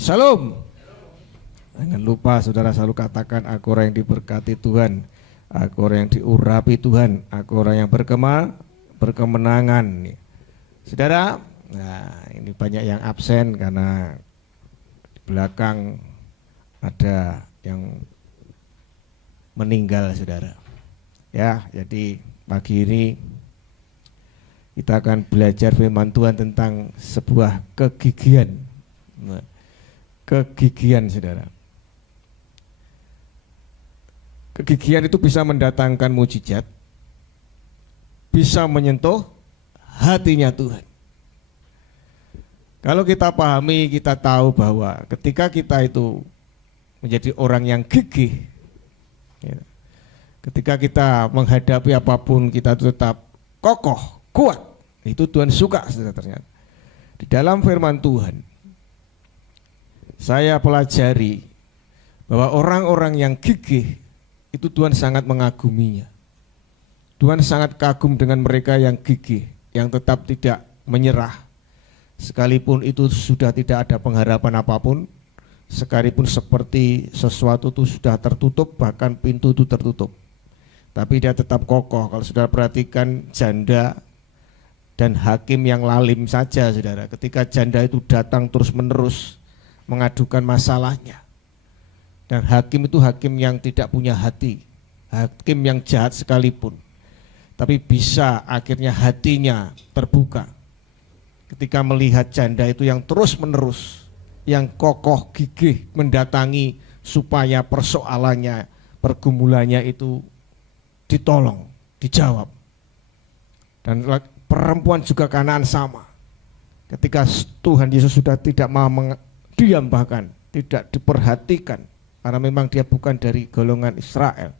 Shalom. Jangan lupa saudara selalu katakan, aku orang yang diberkati Tuhan, aku orang yang diurapi Tuhan, aku orang yang berkemenangan. Saudara, nah ini banyak yang absen karena di belakang ada yang meninggal saudara. Ya, jadi pagi ini kita akan belajar firman Tuhan tentang sebuah kegigihan. Nah, kegigihan saudara. Kegigihan itu bisa mendatangkan mujizat, bisa menyentuh hatinya Tuhan. Kalau kita pahami, kita tahu bahwa ketika kita itu menjadi orang yang gigih, ya, ketika kita menghadapi apapun kita tetap kokoh, kuat, itu Tuhan suka ternyata. Di dalam firman Tuhan, saya pelajari bahwa orang-orang yang gigih itu Tuhan sangat mengaguminya. Tuhan sangat kagum dengan mereka yang gigih, yang tetap tidak menyerah. Sekalipun itu sudah tidak ada pengharapan apapun, sekalipun seperti sesuatu itu sudah tertutup, bahkan pintu itu tertutup, tapi dia tetap kokoh. Kalau saudara perhatikan janda dan hakim yang lalim saja saudara, ketika janda itu datang terus menerus mengadukan masalahnya, dan hakim itu hakim yang tidak punya hati, hakim yang jahat sekalipun, tapi bisa akhirnya hatinya terbuka ketika melihat janda itu yang terus menerus, yang kokoh gigih mendatangi supaya persoalannya, pergumulannya itu ditolong, dijawab. Dan perempuan juga Kanaan sama. Ketika Tuhan Yesus sudah tidak mau diam, bahkan tidak diperhatikan, karena memang dia bukan dari golongan Israel,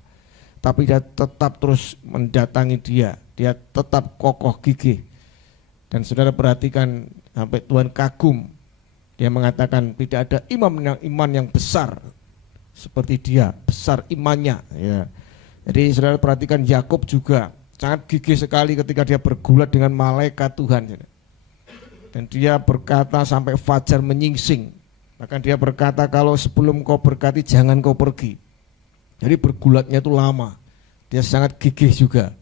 tapi dia tetap terus mendatangi dia tetap kokoh gigih. Dan saudara perhatikan sampai Tuhan kagum, dia mengatakan tidak ada iman yang besar seperti dia, besar imannya ya. Jadi saudara perhatikan Yakub juga sangat gigih sekali ketika dia bergulat dengan malaikat Tuhan, dan dia berkata sampai fajar menyingsing. Bahkan dia berkata, kalau sebelum kau berkati jangan kau pergi. Jadi bergulatnya itu lama. Dia sangat gigih juga.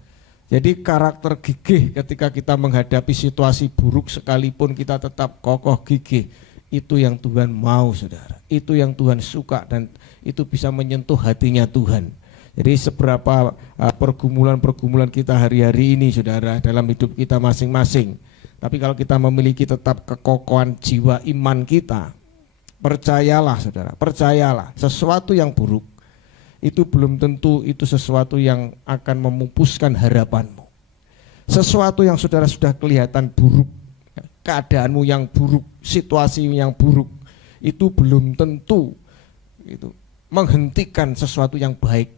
Jadi karakter gigih ketika kita menghadapi situasi buruk sekalipun kita tetap kokoh gigih. Itu yang Tuhan mau saudara. Itu yang Tuhan suka, dan itu bisa menyentuh hatinya Tuhan. Jadi seberapa pergumulan-pergumulan kita hari-hari ini saudara dalam hidup kita masing-masing. Tapi kalau kita memiliki tetap kekokohan jiwa iman kita, percayalah saudara, percayalah, sesuatu yang buruk itu belum tentu itu sesuatu yang akan memupuskan harapanmu. Sesuatu yang saudara sudah kelihatan buruk, keadaanmu yang buruk, situasi yang buruk, itu belum tentu itu menghentikan sesuatu yang baik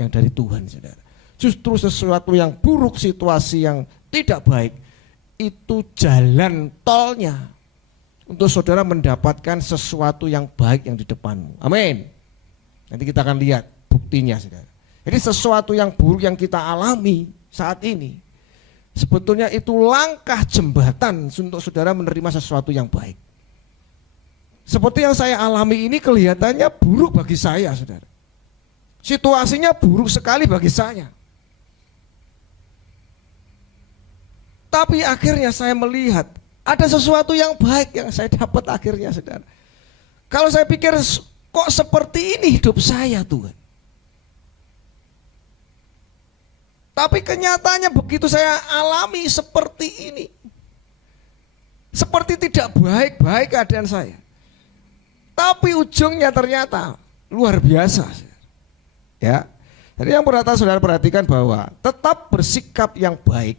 yang dari Tuhan saudara. Justru sesuatu yang buruk, situasi yang tidak baik, itu jalan tolnya untuk saudara mendapatkan sesuatu yang baik yang di depanmu. Amin. Nanti kita akan lihat buktinya saudara. Jadi sesuatu yang buruk yang kita alami saat ini, sebetulnya itu langkah jembatan untuk saudara menerima sesuatu yang baik. Seperti yang saya alami ini kelihatannya buruk bagi saya saudara. Situasinya buruk sekali bagi saya. Tapi akhirnya saya melihat ada sesuatu yang baik yang saya dapat akhirnya saudara. Kalau saya pikir kok seperti ini hidup saya Tuhan, tapi kenyataannya begitu saya alami seperti ini, seperti tidak baik-baik keadaan saya, tapi ujungnya ternyata luar biasa ya. Jadi yang pertama saudara perhatikan bahwa tetap bersikap yang baik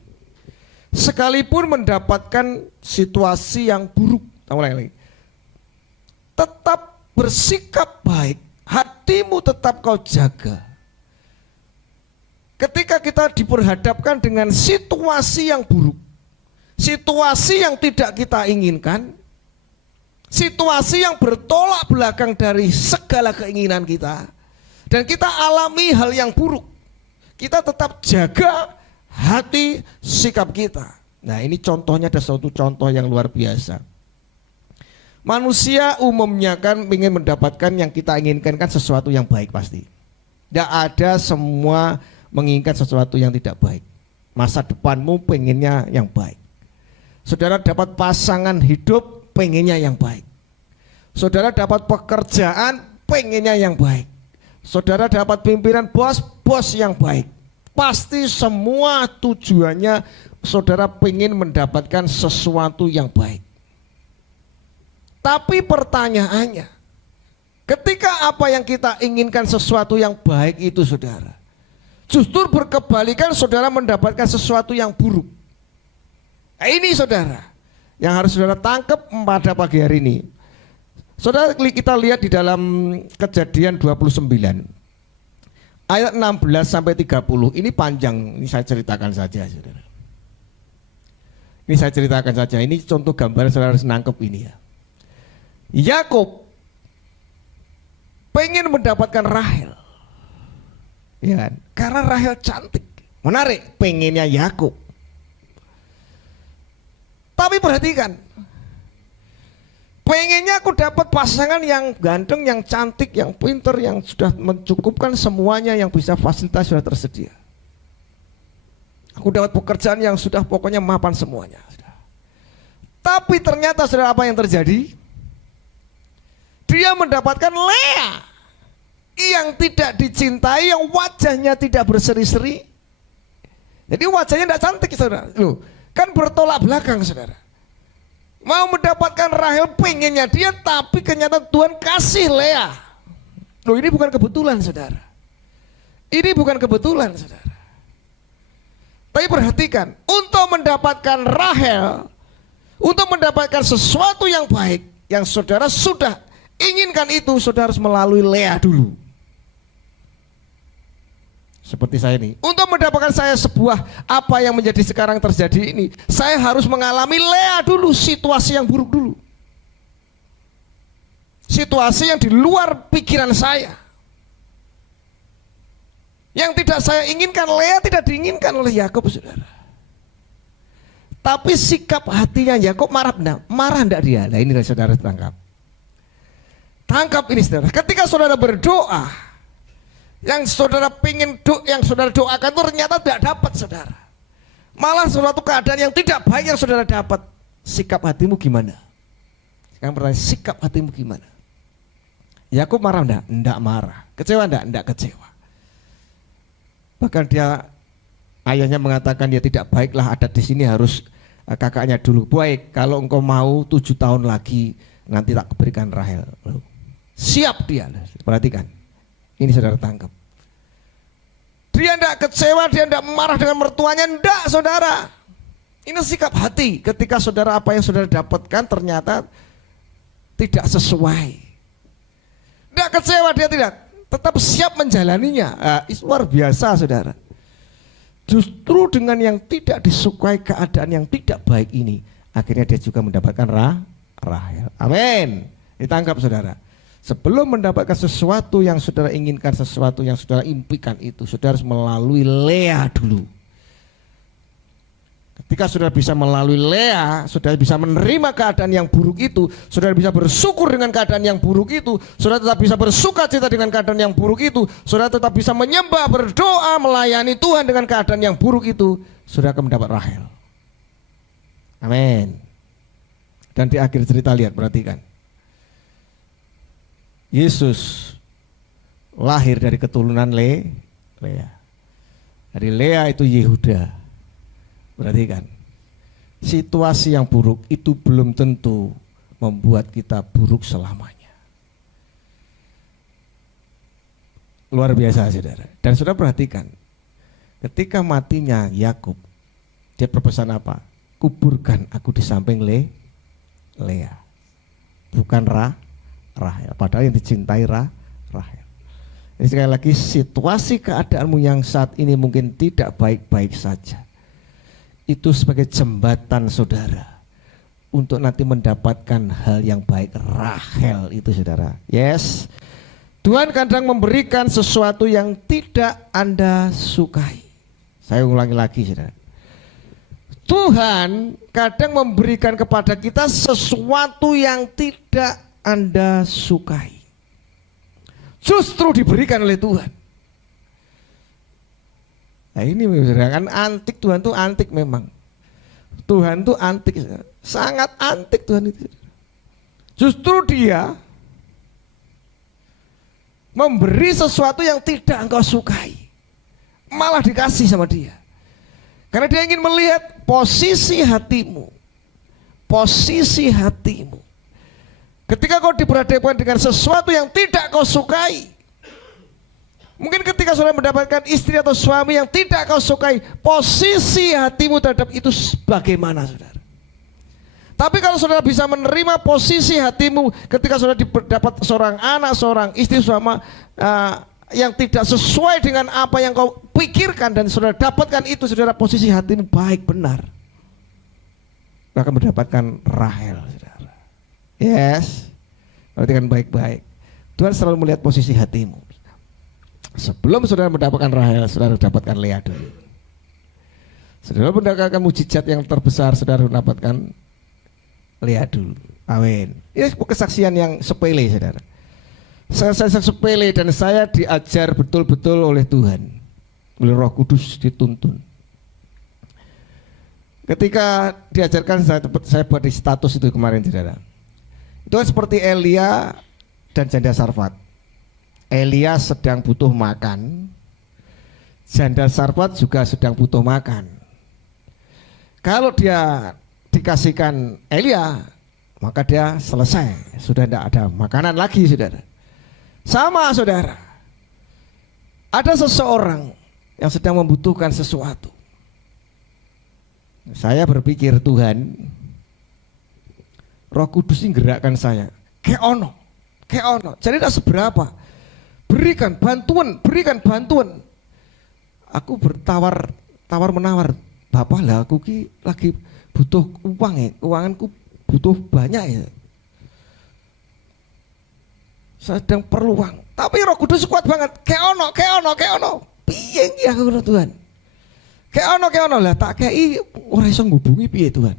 sekalipun mendapatkan situasi yang buruk. Lagi. Tetap bersikap baik, hatimu tetap kau jaga. Ketika kita diperhadapkan dengan situasi yang buruk, situasi yang tidak kita inginkan, situasi yang bertolak belakang dari segala keinginan kita, dan kita alami hal yang buruk, kita tetap jaga hati, sikap kita. Nah ini contohnya ada suatu contoh yang luar biasa. Manusia umumnya kan ingin mendapatkan yang kita inginkan kan sesuatu yang baik pasti. Tidak ada semua menginginkan sesuatu yang tidak baik. Masa depanmu pengennya yang baik. Saudara dapat pasangan hidup pengennya yang baik. Saudara dapat pekerjaan pengennya yang baik. Saudara dapat pimpinan bos yang baik. Pasti semua tujuannya saudara pengen mendapatkan sesuatu yang baik. Tapi pertanyaannya, ketika apa yang kita inginkan sesuatu yang baik itu saudara, justru berkebalikan saudara mendapatkan sesuatu yang buruk. Nah, ini saudara, yang harus saudara tangkap pada pagi hari ini. Saudara, kita lihat di dalam Kejadian 29 ayat 16 sampai 30. Ini panjang, ini saya ceritakan saja saudara. Ini saya ceritakan saja, ini contoh gambar saudara harus nangkep ini ya. Yakub pengen mendapatkan Rahel, ya kan? Karena Rahel cantik, menarik, pengennya Yakub. Tapi perhatikan, pengennya aku dapat pasangan yang ganteng, yang cantik, yang pintar, yang sudah mencukupkan semuanya, yang bisa fasilitas sudah tersedia. Aku dapat pekerjaan yang sudah pokoknya mapan semuanya. Tapi ternyata saudara, apa yang terjadi? Dia mendapatkan Lea yang tidak dicintai, yang wajahnya tidak berseri-seri. Jadi wajahnya tidak cantik saudara. Loh, kan bertolak belakang saudara. Mau mendapatkan Rahel pengennya dia, tapi kenyataan Tuhan kasih Lea. Loh, ini bukan kebetulan saudara. Ini bukan kebetulan saudara. Tapi perhatikan, untuk mendapatkan Rahel, untuk mendapatkan sesuatu yang baik, yang saudara sudah inginkan itu, saudara harus melalui Lea dulu. Seperti saya ini, untuk mendapatkan saya sebuah apa yang menjadi sekarang terjadi ini, saya harus mengalami Lea dulu, situasi yang buruk dulu, situasi yang di luar pikiran saya, yang tidak saya inginkan. Lea tidak diinginkan oleh Yakub saudara. Tapi sikap hatinya Yakub marah enggak dia? Nah, ini saudara tangkap. Tangkap ini saudara. Ketika saudara berdoa, yang saudara pengen yang saudara doakan itu ternyata tidak dapat saudara. Malah suatu keadaan yang tidak baik yang saudara dapat. Sikap hatimu gimana? Sekarang pertanyaan, sikap hatimu gimana? Yakub marah enggak? Enggak marah. Kecewa enggak? Enggak kecewa. Bahkan dia, ayahnya mengatakan dia tidak baiklah ada di sini, harus kakaknya dulu. Baik, kalau engkau mau 7 tahun lagi nanti tak berikan Rahel. Siap dia. Perhatikan, ini saudara tangkap. Dia tidak kecewa, dia tidak marah dengan mertuanya, tidak saudara. Ini sikap hati ketika saudara apa yang saudara dapatkan ternyata tidak sesuai. Tidak kecewa, dia tidak, tetap siap menjalaninya. Luar biasa saudara. Justru dengan yang tidak disukai, keadaan yang tidak baik ini, akhirnya dia juga mendapatkan Rahel. Amin. Ditangkap saudara. Sebelum mendapatkan sesuatu yang saudara inginkan, sesuatu yang saudara impikan itu, saudara harus melalui Lea dulu. Ketika saudara bisa melalui Lea, saudara bisa menerima keadaan yang buruk itu, saudara bisa bersyukur dengan keadaan yang buruk itu, saudara tetap bisa bersuka cita dengan keadaan yang buruk itu, saudara tetap bisa menyembah, berdoa, melayani Tuhan dengan keadaan yang buruk itu, saudara akan mendapat Rahel. Amin. Dan di akhir cerita lihat, perhatikan. Yesus lahir dari keturunan Lea. Dari Lea itu Yehuda. Perhatikan, situasi yang buruk itu belum tentu membuat kita buruk selamanya. Luar biasa saudara. Dan saudara perhatikan, ketika matinya Yakub, dia berpesan apa? Kuburkan aku di samping Lea, bukan Rahel. Padahal yang dicintai Rahel. Ini sekali lagi, situasi keadaanmu yang saat ini mungkin tidak baik-baik saja, itu sebagai jembatan saudara untuk nanti mendapatkan hal yang baik, Rahel itu saudara. Yes, Tuhan kadang memberikan sesuatu yang tidak Anda sukai. Saya ulangi lagi saudara. Tuhan kadang memberikan kepada kita sesuatu yang tidak Anda sukai. Justru diberikan oleh Tuhan. Nah ini kan antik, Tuhan tuh antik memang. Tuhan tuh antik, sangat antik Tuhan itu. Justru Dia memberi sesuatu yang tidak engkau sukai, malah dikasih sama Dia. Karena Dia ingin melihat posisi hatimu. Posisi hatimu. Ketika kau diperhadapkan dengan sesuatu yang tidak kau sukai. Mungkin ketika saudara mendapatkan istri atau suami yang tidak kau sukai, posisi hatimu terhadap itu bagaimana saudara? Tapi kalau saudara bisa menerima posisi hatimu ketika saudara dapat seorang anak, seorang istri, suami yang tidak sesuai dengan apa yang kau pikirkan dan saudara dapatkan itu, saudara, posisi hatimu baik benar, kau akan mendapatkan Rahel, saudara. Yes, perhatikan baik-baik. Tuhan selalu melihat posisi hatimu. Sebelum saudara mendapatkan Rahel, saudara dapatkan Lea dulu. Saudara mendapatkan mujizat yang terbesar, saudara mendapatkan Lea dulu. Amin. Ini kesaksian yang sepele, saudara. Saya sepele dan saya diajar betul-betul oleh Tuhan, oleh Roh Kudus dituntun. Ketika diajarkan, saya buat di status itu kemarin, saudara. Itu kan seperti Elia dan janda Sarfat. Elia sedang butuh makan, janda Sarfat juga sedang butuh makan. Kalau dia dikasihkan Elia, maka dia selesai, sudah tidak ada makanan lagi, saudara. Sama, saudara. Ada seseorang yang sedang membutuhkan sesuatu. Saya berpikir, Tuhan, Roh Kudus ini gerakkan saya. Keono. Jadi tidak seberapa. Berikan bantuan. Aku tawar menawar. Bapak lah, aku lagi butuh uang ya. Keuanganku butuh banyak ya. Saya sedang perlu uang. Tapi Roh Kudus kuat banget. Keono. Piye iki aku Tuhan? Keono lah tak kei ora iso ngubungi piye Tuhan.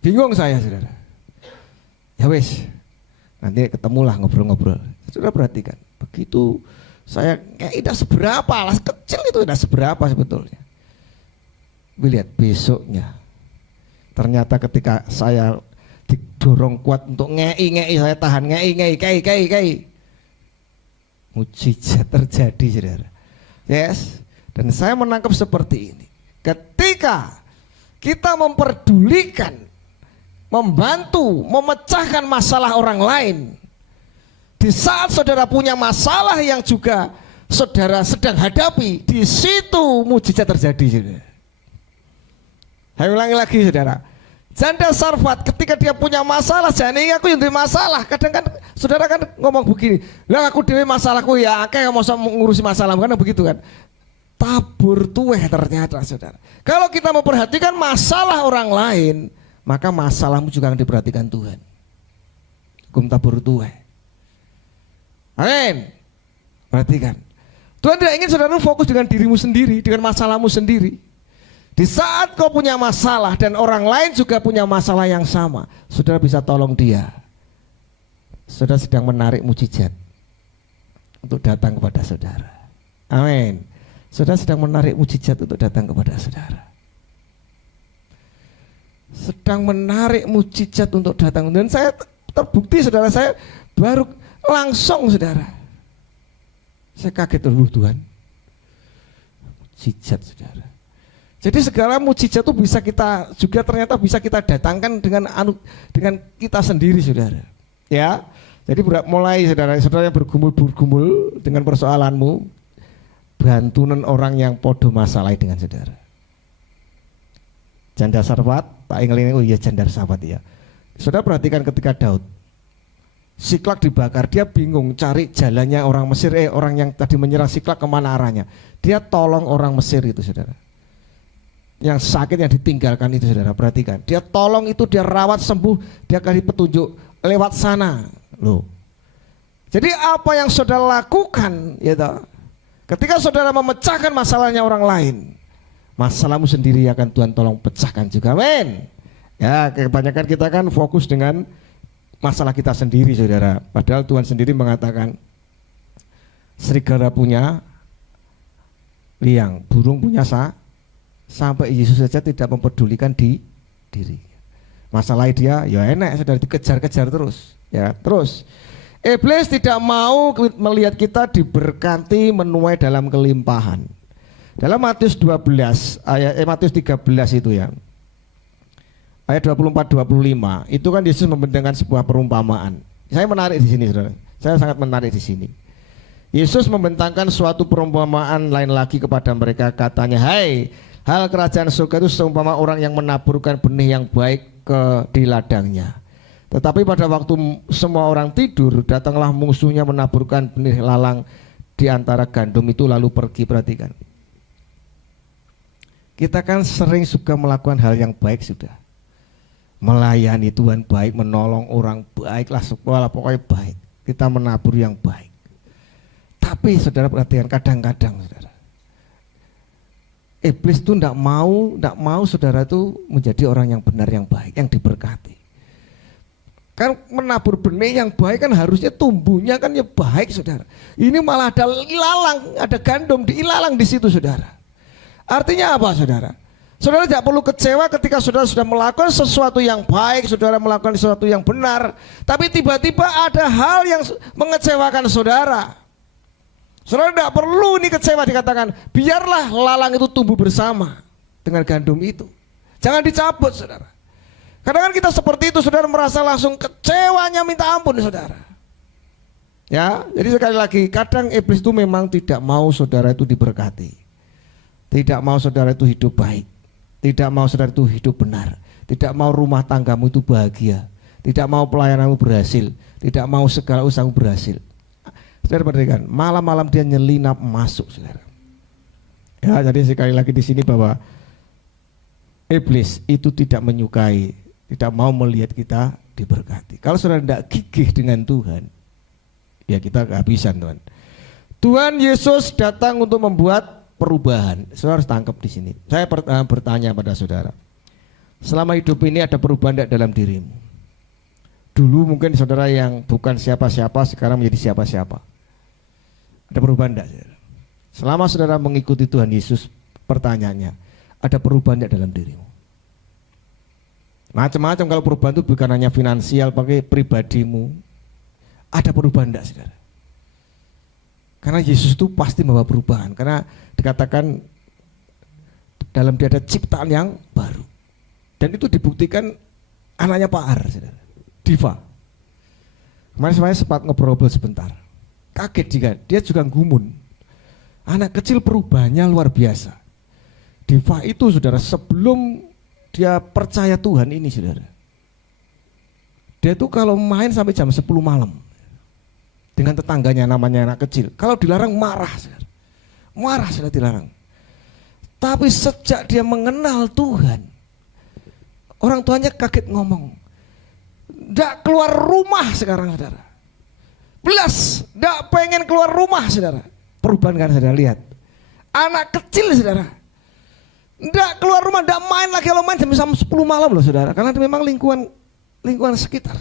Bingung saya, saudara. Ya wes. Nanti ketemulah ngobrol-ngobrol. Sudah perhatikan, begitu saya kayak tidak seberapa lah, kecil itu tidak seberapa sebetulnya. Lihat besoknya, ternyata ketika saya didorong kuat untuk ngei, saya tahan ngei, mujizat terjadi, saudara. Yes, dan saya menangkap seperti ini. Ketika kita memperdulikan, membantu, memecahkan masalah orang lain, di saat saudara punya masalah yang juga saudara sedang hadapi, di situ mujizat terjadi, saudara. Saya ulangi lagi, saudara. Janda Sarfat ketika dia punya masalah, jangan aku yang masalah. Kadang kan saudara kan ngomong begini, lah aku dewe masalahku ya, kayak mau ngurusi masalah, kan begitu kan? Tabur tueh ternyata, saudara. Kalau kita memperhatikan masalah orang lain, maka masalahmu juga akan diperhatikan Tuhan. Hukum tabur tueh. Amin. Perhatikan. Tuhan tidak ingin saudara fokus dengan dirimu sendiri, dengan masalahmu sendiri. Di saat kau punya masalah dan orang lain juga punya masalah yang sama, saudara bisa tolong dia. Saudara sedang menarik mujizat untuk datang kepada saudara. Amin. Saudara sedang menarik mujizat untuk datang kepada saudara. Sedang menarik mujizat untuk datang. Dan saya terbukti, saudara, saya baru langsung, saudara. Saya kaget, Tuhan. Mujizat, saudara. Jadi segala mujizat itu bisa kita juga ternyata bisa kita datangkan dengan kita sendiri, saudara. Ya. Jadi mulai saudara yang bergumul dengan persoalanmu, bantuan orang yang podo masalah dengan saudara. Janda Sarfat, tak ingat, oh iya janda Sarfat ya. Saudara perhatikan ketika Daud Siklak dibakar, dia bingung cari jalannya orang Mesir, orang yang tadi menyerang Siklak kemana arahnya. Dia tolong orang Mesir itu, saudara. Yang sakit yang ditinggalkan itu, saudara, perhatikan. Dia tolong itu, dia rawat sembuh, dia kasih petunjuk lewat sana, loh. Jadi apa yang saudara lakukan, ya toh, ketika saudara memecahkan masalahnya orang lain, masalahmu sendiri akan Tuhan tolong pecahkan juga. Amin. Ya, kebanyakan kita kan fokus dengan masalah kita sendiri, saudara. Padahal Tuhan sendiri mengatakan serigala punya liang, burung punya sampai Yesus saja tidak mempedulikan diri. Masalah dia ya enak, saudara, dikejar-kejar terus. Ya, terus iblis tidak mau melihat kita diberkati menuai dalam kelimpahan. Dalam Matius 12 Matius 13 itu ya. Ayat 24-25 itu kan Yesus membentangkan sebuah perumpamaan. Saya menarik di sini, saudara. Saya sangat menarik di sini. Yesus membentangkan suatu perumpamaan lain lagi kepada mereka, katanya, hai, hal kerajaan surga itu seumpama orang yang menaburkan benih yang baik di ladangnya. Tetapi pada waktu semua orang tidur, datanglah musuhnya menaburkan benih lalang di antara gandum itu lalu pergi. Perhatikan. Kita kan sering suka melakukan hal yang baik, sudah. Melayani Tuhan baik, menolong orang baik lah, sekolah pokoknya baik. Kita menabur yang baik. Tapi saudara perhatikan, kadang-kadang saudara, iblis itu tidak mau saudara itu menjadi orang yang benar, yang baik, yang diberkati. Kan menabur benih yang baik kan harusnya tumbuhnya kan ya baik, saudara. Ini malah ada ilalang, ada gandum di ilalang di situ, saudara. Artinya apa, saudara? Saudara tidak perlu kecewa ketika saudara sudah melakukan sesuatu yang baik, saudara melakukan sesuatu yang benar, tapi tiba-tiba ada hal yang mengecewakan saudara. Saudara tidak perlu ini kecewa, dikatakan biarlah lalang itu tumbuh bersama dengan gandum itu. Jangan dicabut, saudara. Kadang-kadang kita seperti itu, saudara, merasa langsung kecewanya minta ampun, saudara. Ya, jadi sekali lagi, kadang iblis itu memang tidak mau saudara itu diberkati. Tidak mau saudara itu hidup baik. Tidak mau saudara itu hidup benar. Tidak mau rumah tanggamu itu bahagia. Tidak mau pelayananmu berhasil. Tidak mau segala usahamu berhasil. Saudara perhatikan, malam-malam dia nyelinap masuk, saudara. Ya, jadi sekali lagi di sini bahwa iblis itu tidak menyukai, tidak mau melihat kita diberkati. Kalau saudara tidak gigih dengan Tuhan, ya kita kehabisan, Tuhan. Tuhan Yesus datang untuk membuat perubahan. Saudara harus tangkap di sini. Saya bertanya pada saudara, selama hidup ini ada perubahan tidak dalam dirimu? Dulu mungkin saudara yang bukan siapa-siapa, sekarang menjadi siapa-siapa. Ada perubahan tidak, saudara? Selama saudara mengikuti Tuhan Yesus, pertanyaannya, ada perubahan tidak dalam dirimu? Macam-macam, kalau perubahan itu bukan hanya finansial, pakai pribadimu. Ada perubahan tidak, saudara? Karena Yesus itu pasti membawa perubahan. Karena dikatakan dalam dia ada ciptaan yang baru. Dan itu dibuktikan anaknya Pak Ar, saudara, Diva. Kemarin saya sempat ngobrol sebentar. Kaget juga, dia juga gumun. Anak kecil perubahannya luar biasa. Diva itu, saudara, sebelum dia percaya Tuhan ini, saudara, dia tuh kalau main sampai jam 10 malam dengan tetangganya, namanya anak kecil. Kalau dilarang marah, saudara. Marah sudah dilarang. Tapi sejak dia mengenal Tuhan, orang tuanya kaget ngomong, tidak keluar rumah sekarang, saudara. Belas, tidak pengen keluar rumah, saudara. Perubahan kan, saudara, lihat. Anak kecil, saudara, tidak keluar rumah, tidak main lagi. Kalau main sampai 10 malam loh, saudara. Karena memang lingkungan sekitar.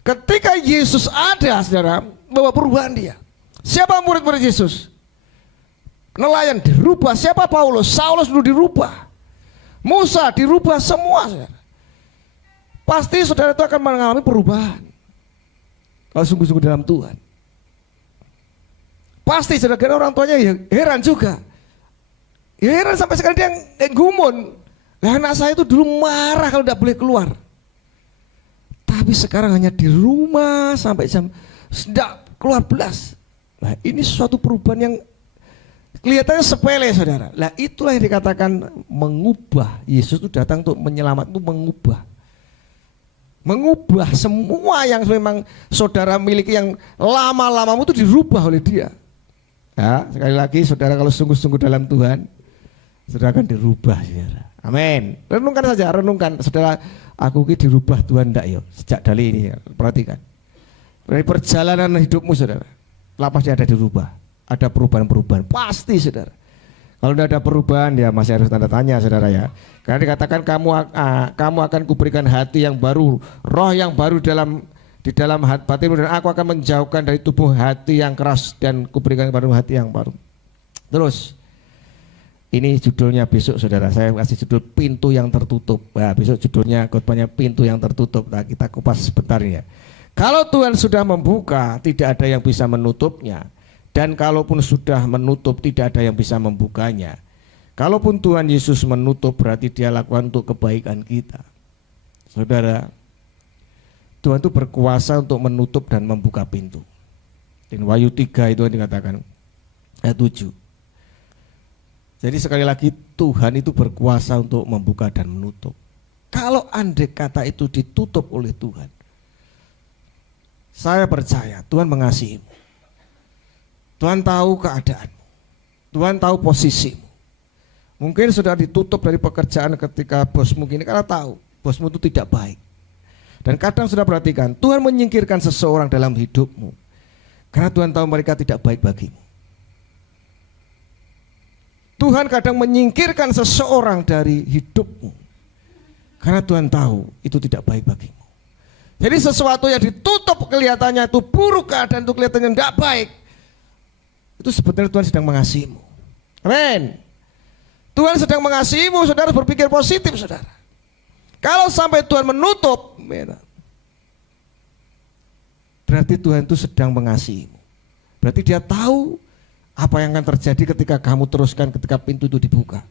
Ketika Yesus ada, saudara, bawa perubahan dia. Siapa murid-murid Yesus? Nelayan dirubah. Siapa Paulus? Saulus dulu dirubah. Musa dirubah semua, saudara. Pasti saudara itu akan mengalami perubahan kalau sungguh-sungguh dalam Tuhan. Pasti saudara, karena orang tuanya ya heran juga. Ya heran sampai sekarang dia gumun. Nah, anak saya itu dulu marah kalau tidak boleh keluar. Tapi sekarang hanya di rumah sampai jam tidak keluar belas. Nah, ini suatu perubahan yang kelihatannya sepele, saudara. Nah, itulah yang dikatakan mengubah. Yesus itu datang untuk menyelamatkan, itu mengubah semua yang memang saudara miliki yang lama-lama itu dirubah oleh dia. Ya, sekali lagi saudara, kalau sungguh-sungguh dalam Tuhan, saudara akan dirubah, saudara. Amin. Renungkan saja, renungkan, saudara. Aku ini dirubah Tuhan enggak, yuk. Sejak dari ini, ya. Perhatikan. Dari perjalanan hidupmu, saudara, pasti ada dirubah. Ada perubahan-perubahan, pasti, saudara. Kalau tidak ada perubahan ya masih harus tanda tanya saudara ya. Karena dikatakan kamu akan kuberikan hati yang baru, roh yang baru di dalam batinmu, dan aku akan menjauhkan dari tubuh hati yang keras dan kuberikan baru hati yang baru. Terus ini judulnya besok saudara, saya kasih judul pintu yang tertutup. Nah, besok judulnya khotbahnya pintu yang tertutup. Nah, kita kupas sebentar ya. Kalau Tuhan sudah membuka, tidak ada yang bisa menutupnya. Dan kalaupun sudah menutup, tidak ada yang bisa membukanya. Kalaupun Tuhan Yesus menutup, berarti dia lakukan untuk kebaikan kita. Saudara, Tuhan itu berkuasa untuk menutup dan membuka pintu. Di Wahyu 3 itu dikatakan ayat 7. Jadi sekali lagi Tuhan itu berkuasa untuk membuka dan menutup. Kalau andai kata itu ditutup oleh Tuhan, saya percaya Tuhan mengasihimu. Tuhan tahu keadaanmu, Tuhan tahu posisimu. Mungkin sudah ditutup dari pekerjaan ketika bosmu gini, karena tahu bosmu itu tidak baik. Dan kadang sudah perhatikan, Tuhan menyingkirkan seseorang dalam hidupmu karena Tuhan tahu mereka tidak baik bagimu. Tuhan kadang menyingkirkan seseorang dari hidupmu karena Tuhan tahu itu tidak baik bagimu. Jadi sesuatu yang ditutup kelihatannya itu buruk, keadaan itu kelihatannya tidak baik, itu sebetulnya Tuhan sedang mengasihimu. Amin. Tuhan sedang mengasihimu, saudara berpikir positif saudara. Kalau sampai Tuhan menutup, berarti Tuhan itu sedang mengasihimu. Berarti dia tahu apa yang akan terjadi ketika kamu teruskan, ketika pintu itu dibuka.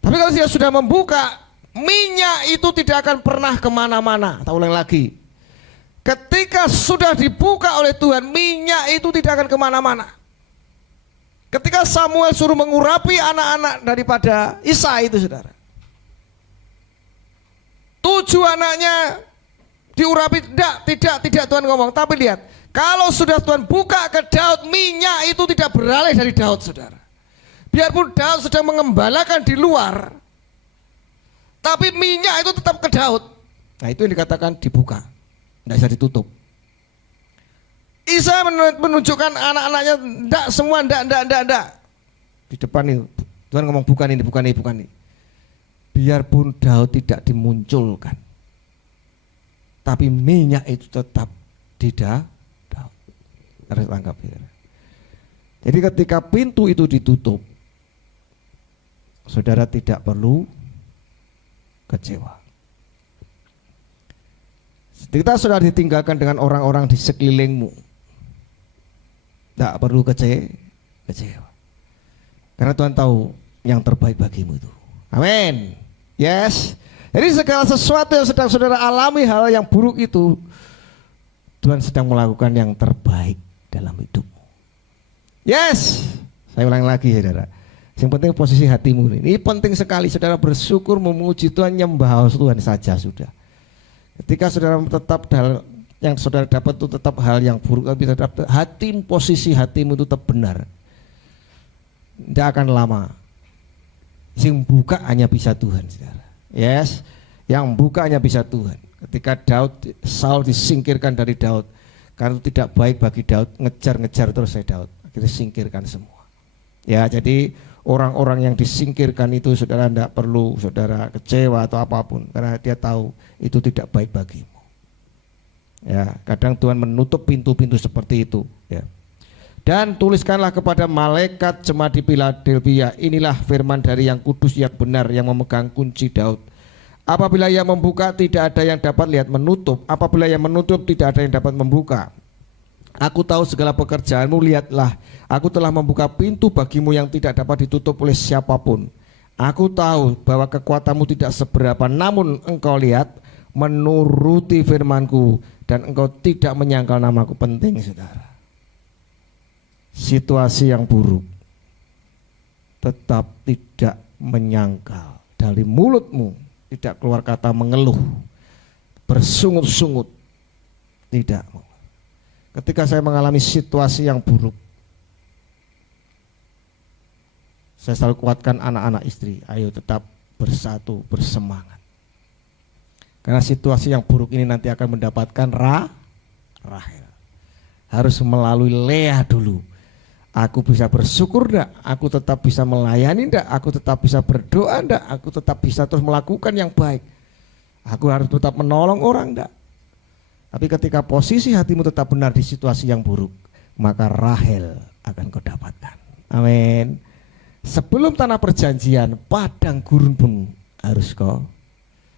Tapi kalau dia sudah membuka, minyak itu tidak akan pernah kemana-mana. Tak ulang lagi. Ketika sudah dibuka oleh Tuhan, minyak itu tidak akan kemana-mana. Ketika Samuel suruh mengurapi anak-anak daripada Isai itu saudara, 7 anaknya diurapi, tidak Tuhan ngomong. Tapi lihat, kalau sudah Tuhan buka ke Daud, minyak itu tidak beralih dari Daud saudara. Biarpun Daud sedang mengembalakan di luar, tapi minyak itu tetap ke Daud. Nah itu yang dikatakan dibuka, tidak bisa ditutup. Isai menunjukkan anak-anaknya, tidak semua, tidak. Di depan itu Tuhan ngomong bukan ini. Biarpun Daud tidak dimunculkan, tapi minyak itu tetap di Daud. Harus tangkap ya. Jadi ketika pintu itu ditutup, saudara tidak perlu kecewa. Kita sudah ditinggalkan dengan orang-orang di sekelilingmu, tidak perlu kecewa. Karena Tuhan tahu yang terbaik bagimu itu. Amin. Yes. Jadi segala sesuatu yang sedang saudara alami, hal yang buruk itu, Tuhan sedang melakukan yang terbaik dalam hidupmu. Yes. Saya ulang lagi saudara. Yang penting posisi hatimu ini penting sekali. Saudara bersyukur, memuji Tuhan, nyembah Tuhan saja sudah. Ketika saudara tetap yang saudara dapat itu tetap hal yang buruk, tapi tetap posisi hatimu itu tetap benar, tidak akan lama. Yang buka hanya bisa Tuhan saudara. Yes, yang buka hanya bisa Tuhan. Ketika Saul disingkirkan dari Daud karena itu tidak baik bagi Daud, ngejar terus Daud, akhirnya singkirkan semua. Ya, jadi orang-orang yang disingkirkan itu saudara tidak perlu saudara kecewa atau apapun, karena dia tahu itu tidak baik bagimu. Ya, kadang Tuhan menutup pintu-pintu seperti itu. Ya. Dan tuliskanlah kepada malaikat jemaat di Philadelphia, inilah firman dari yang kudus, yang benar, yang memegang kunci Daud. Apabila ia membuka, tidak ada yang dapat menutup. Apabila ia menutup, tidak ada yang dapat membuka. Aku tahu segala pekerjaanmu, lihatlah, aku telah membuka pintu bagimu yang tidak dapat ditutup oleh siapapun. Aku tahu bahwa kekuatanmu tidak seberapa, namun engkau lihat, menuruti firmanku, dan engkau tidak menyangkal namaku. Penting saudara. Situasi yang buruk, tetap tidak menyangkal. Dari mulutmu tidak keluar kata mengeluh, bersungut-sungut. Tidak. Ketika saya mengalami situasi yang buruk, saya selalu kuatkan anak-anak istri, ayo tetap bersatu, bersemangat. Karena situasi yang buruk ini nanti akan mendapatkan Rahel. Harus melalui Lea dulu. Aku bisa bersyukur enggak? Aku tetap bisa melayani enggak? Aku tetap bisa berdoa enggak? Aku tetap bisa terus melakukan yang baik? Aku harus tetap menolong orang enggak? Tapi ketika posisi hatimu tetap benar di situasi yang buruk, maka Rahel akan kau dapatkan. Amin. Sebelum tanah perjanjian, padang gurun pun harus kau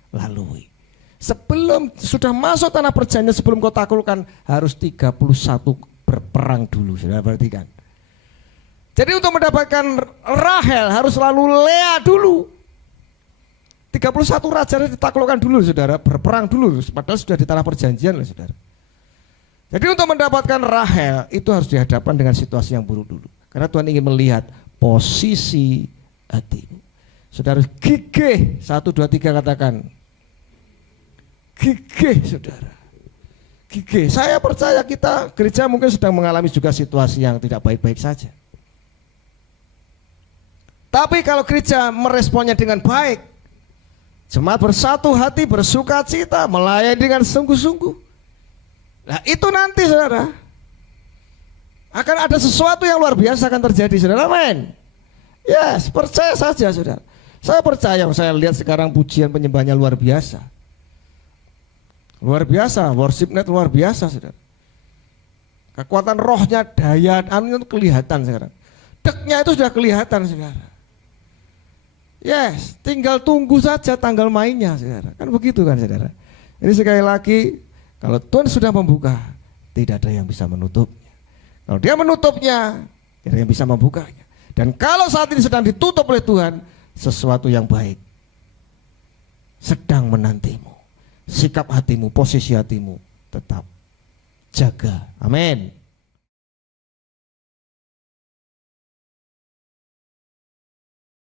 lalui. Sebelum sudah masuk tanah perjanjian, sebelum kau taklukkan, harus 31 berperang dulu. Saudara perhatikan. Jadi untuk mendapatkan Rahel harus lalu Lea dulu. 31 raja ditaklukkan dulu, saudara, berperang dulu, padahal sudah di tanah perjanjian loh, saudara. Jadi untuk mendapatkan Rahel itu harus dihadapkan dengan situasi yang buruk dulu. Karena Tuhan ingin melihat posisi hatimu. Saudara gigih, 1, 2, 3 katakan. Gigih, saudara. Gigih. Saya percaya kita gereja mungkin sedang mengalami juga situasi yang tidak baik-baik saja. Tapi kalau gereja meresponnya dengan baik, jemaat bersatu hati, bersuka cita, melayani dengan sungguh-sungguh. Nah itu nanti saudara, akan ada sesuatu yang luar biasa akan terjadi, saudara. Amin. Yes, percaya saja, saudara. Saya percaya, saya lihat sekarang pujian penyembahnya luar biasa. Luar biasa, worship net luar biasa, saudara. Kekuatan rohnya, daya anu itu kelihatan sekarang. Deknya itu sudah kelihatan, saudara. Yes, tinggal tunggu saja tanggal mainnya, saudara. Kan begitu kan, saudara. Ini sekali lagi, kalau Tuhan sudah membuka, tidak ada yang bisa menutupnya. Kalau dia menutupnya, tidak ada yang bisa membukanya. Dan kalau saat ini sedang ditutup oleh Tuhan, sesuatu yang baik sedang menantimu. Sikap hatimu, posisi hatimu tetap jaga. Amin.